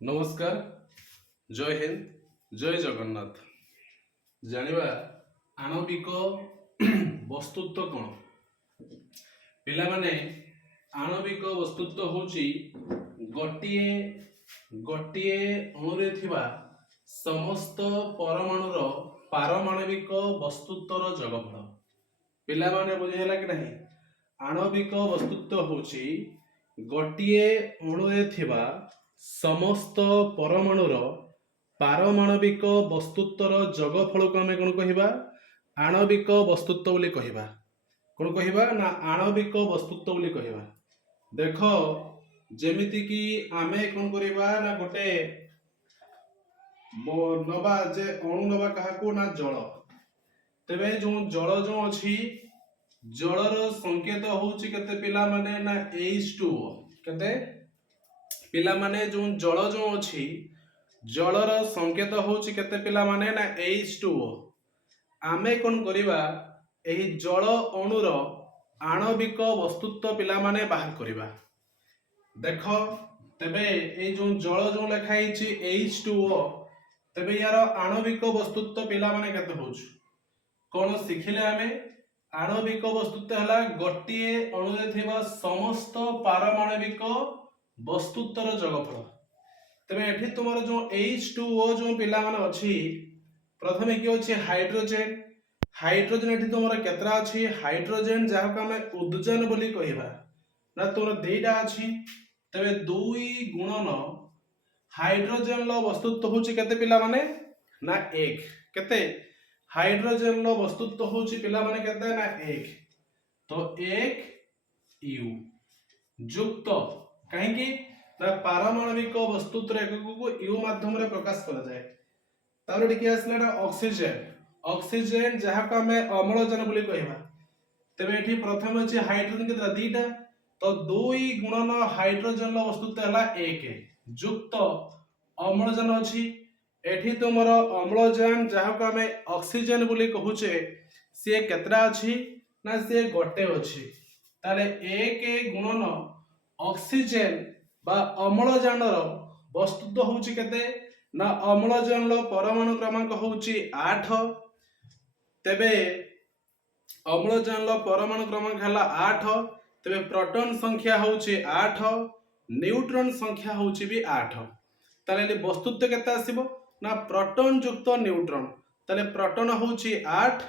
नमस्कार। जय हिंद, जय जगन्नाथ। जानिबा आणविक वस्तुत्व कौन। पिला माने आणविक वस्तुत्व होची गोटिए गोटिए अणुरे थिबा समस्त परमाणुर पारमाणविक वस्तुत्वर जगफल। पिला माने बुझेला कि नहीं। आणविक वस्तुत्व होची गोटिए अणुरे थिबा समस्त परमाणुर पारमाणविक वस्तुत्वर जगफल को आमे कोन कहिबा आणविक वस्तुत्व बोली कहिबा। कोन कहिबा ना आणविक वस्तुत्व बोली कहिबा। देखो जेमिति कि आमे कोन करिबा ना गोटे नबा जे अणु नबा काहाको ना जल। तेबे जो जल जो अछि जलर संकेत होउची केते पिला माने ना H2O। केते पिला माने जो जल जो अछि जलर संकेत होउची केते पिला माने ना H2O। आमे कोन करिबा एही जल अणुर आणविक वस्तुत्व पिला माने बाहर करिबा। देखो तेबे ए जो जल जो लिखाई छि H2O तेबे यार आणविक वस्तुत्व पिला माने केते होउछ कोन सिखिले आमे। आणविक वस्तुत्व हला गोटिए अणुरे थिबा समस्त पारमाणविक वस्तुत्वर जगफल। तेबे एठी तुमर जो H2O जो पिला माने अछि प्रथमे कि अछि हाइड्रोजन। हाइड्रोजन एठी तुमर केतरा अछि हाइड्रोजन जाहा को हमें उद्जन बोली कहिबा ना तुमर देइटा अछि। तेबे 2 गुणन हाइड्रोजन लो वस्तुत्व होछि केते पिला माने ना 1। केते हाइड्रोजन लो वस्तुत्व होछि पिला माने केते ना 1। तो 1 U युक्त कहीं कि ना पारमाणविक वस्तुत्व एकक को U माध्यम रे प्रकाश करा जाए। तापर एठी आसला ना ऑक्सीजन। ऑक्सीजन जहा को हमें अम्लजान बोली कहिबा। तेबे एठी प्रथम अछि हाइड्रोजन केतरा दीटा। तो 2 गुणन हाइड्रोजन लो वस्तुत्व हला 1 युक्त अम्लजान अछि। एठी तुमर अम्लजान जहा को हमें ऑक्सीजन बोली कहूचे से केतरा अछि ना से गोटे अछि। ताले 1 गुणन ऑक्सीजन बा अम्लजानर वस्तुत्व होउची केते ना अम्लजान लो परमाणु क्रमांक होउची 8। तेबे अम्लजान लो परमाणु क्रमांक हला 8। तेबे प्रोटॉन संख्या होउची 8 न्यूट्रॉन संख्या होउची भी 8। ताले वस्तुत्व केते आसीबो ना प्रोटॉन युक्त न्यूट्रॉन। ताले प्रोटॉन होउची 8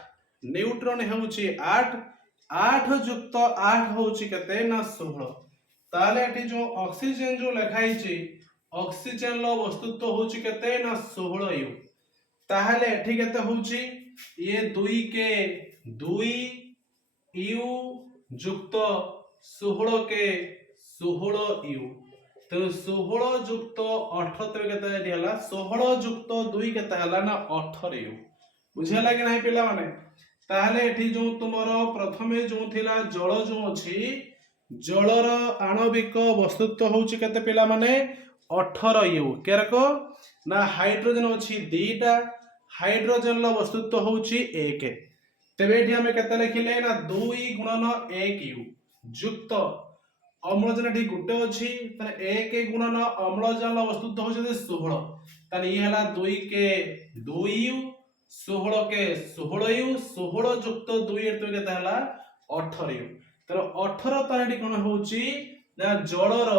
न्यूट्रॉन होउची 8 8 युक्त 8 होउची केते ना 16। ताले एठी जो ऑक्सीजन जो लिखाई छि ऑक्सीजन लो वस्तुत्व होउची केते ना 16 U। ताहले एठी केते होउची ये 2 के 2 U युक्त 16 के 16 U। तो 16 युक्त 18 तबे केते एठी हला 16 युक्त 2 केते हला ना 18 U। बुझियला कि नाही पिला माने। ताहले एठी जो तुमरो प्रथमे जो थिला जल जो अछि जलर आणविक वस्तुत्व होउची केते पिला माने 18 U। केरको ना हाइड्रोजन अछि दीटा हाइड्रोजन लो वस्तुत्व होउची 1। तेबे एठी हमें केते लिखिले ना 2 गुणन 1 U युक्त अम्लजान एठी गुटे अछि ताले 1 गुणन अम्लजान लो वस्तुत्व होउची 16। ताले ये हला 2 के 2 U 16 के 16 U 16 युक्त 2 एतो केते हला 18 U। तर 18 तारेडी कोन होउची ना जलर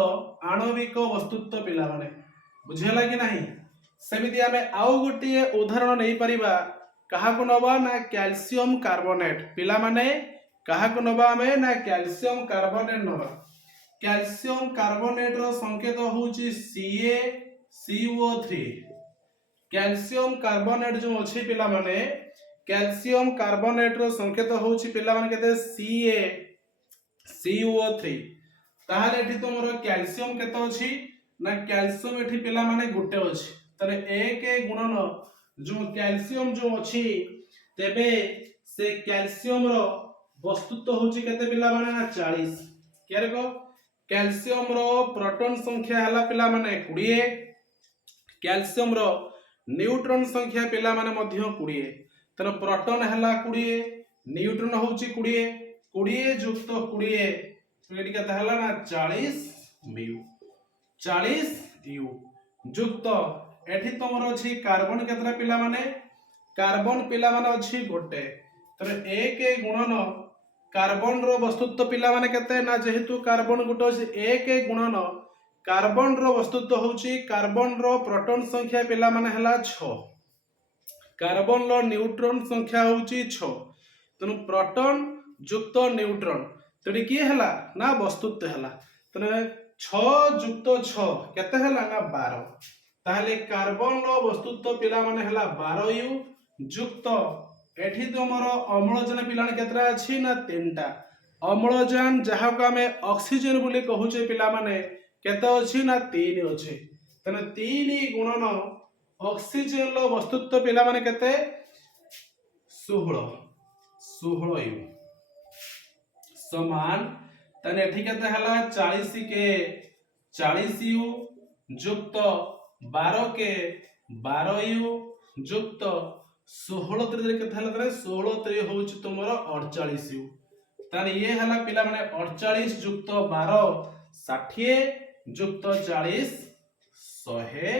आणविक वस्तुत्व पिला माने। बुझेला कि नाही। सेमिति हमें आउ गोटिए उदाहरण नै परिबा कहा को नबा ना कैल्शियम कार्बोनेट। पिला माने कहा को नबा हमें ना कैल्शियम कार्बोनेट नबा। कैल्शियम कार्बोनेट रो संकेत होउची CaCO3। कैल्शियम कार्बोनेट जो अछि पिला माने कैल्शियम कार्बोनेट रो संकेत होउची पिला माने केते CaCO3। ताहाले एठी तोमरो कैल्शियम केते अछि ना कैल्शियम एठी पिला माने गुटे अछि। तरे 1 गुणन जो कैल्शियम जो अछि तेबे से कैल्शियम रो वस्तुत्व होउची केते पिला माने ना 40। केरको कैल्शियम रो प्रोटॉन संख्या हला पिला माने 20 कैल्शियम रो न्यूट्रॉन संख्या पिला माने मध्य 20। तर प्रोटॉन हला 20 न्यूट्रॉन होउची 20 20 युक्त 20 एटी केते हला ना 40 म्यू 40 U। ଯୁକ୍ତ ଏଠି ତମର ଅଛି କାର୍ବନ କେତେଟା ପିଲା ମାନେ कार्बन पिला माने अछि गोटे तरे 1 गुणन कार्बन रो वस्तुत्व पिला माने केते ना जेहेतु कार्बन गोटे अछि 1 गुणन कार्बन रो वस्तुत्व होछि कार्बन रो प्रोटॉन संख्या पिला माने हला 6 कार्बन रो न्यूट्रॉन संख्या होछि 6 तनु प्रोटॉन युक्त न्यूट्रॉन तडी की हला ना वस्तुत्व हला तने 6 युक्त 6 केते हला ना 12 ताहले कार्बन रो वस्तुत्व पिला माने हला 12 यू युक्त एठी तुमर अम्लजान पिलाने केतरा अछि ना 3टा अम्लजान जहा को हमें ऑक्सीजन बोली कहूचे पिला माने केते अछि ना 3 अछि तने 3 गुणन ऑक्सीजन लो वस्तुत्व पिला माने केते 16 यू समान तने एठी केते हला 40 के 40 यू युक्त 12 के 12 यू युक्त 16 3 केते हला तने 16 3 होउची तुमर 48 यू ताने ये हला पिला माने 48 युक्त 12 60 युक्त 40 100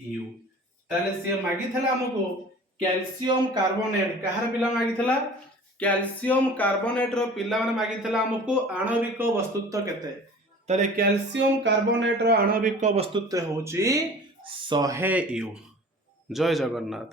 यू ताले से मागी थला हमको कैल्शियम कार्बोनेट कहार पिला मागी थला कैल्शियम कार्बोनेट रो पिला माने मागी थला हमको आणविक वस्तुत्व केते ताले कैल्शियम कार्बोनेट रो आणविक वस्तुत्व होउची 100 यू जय जगन्नाथ।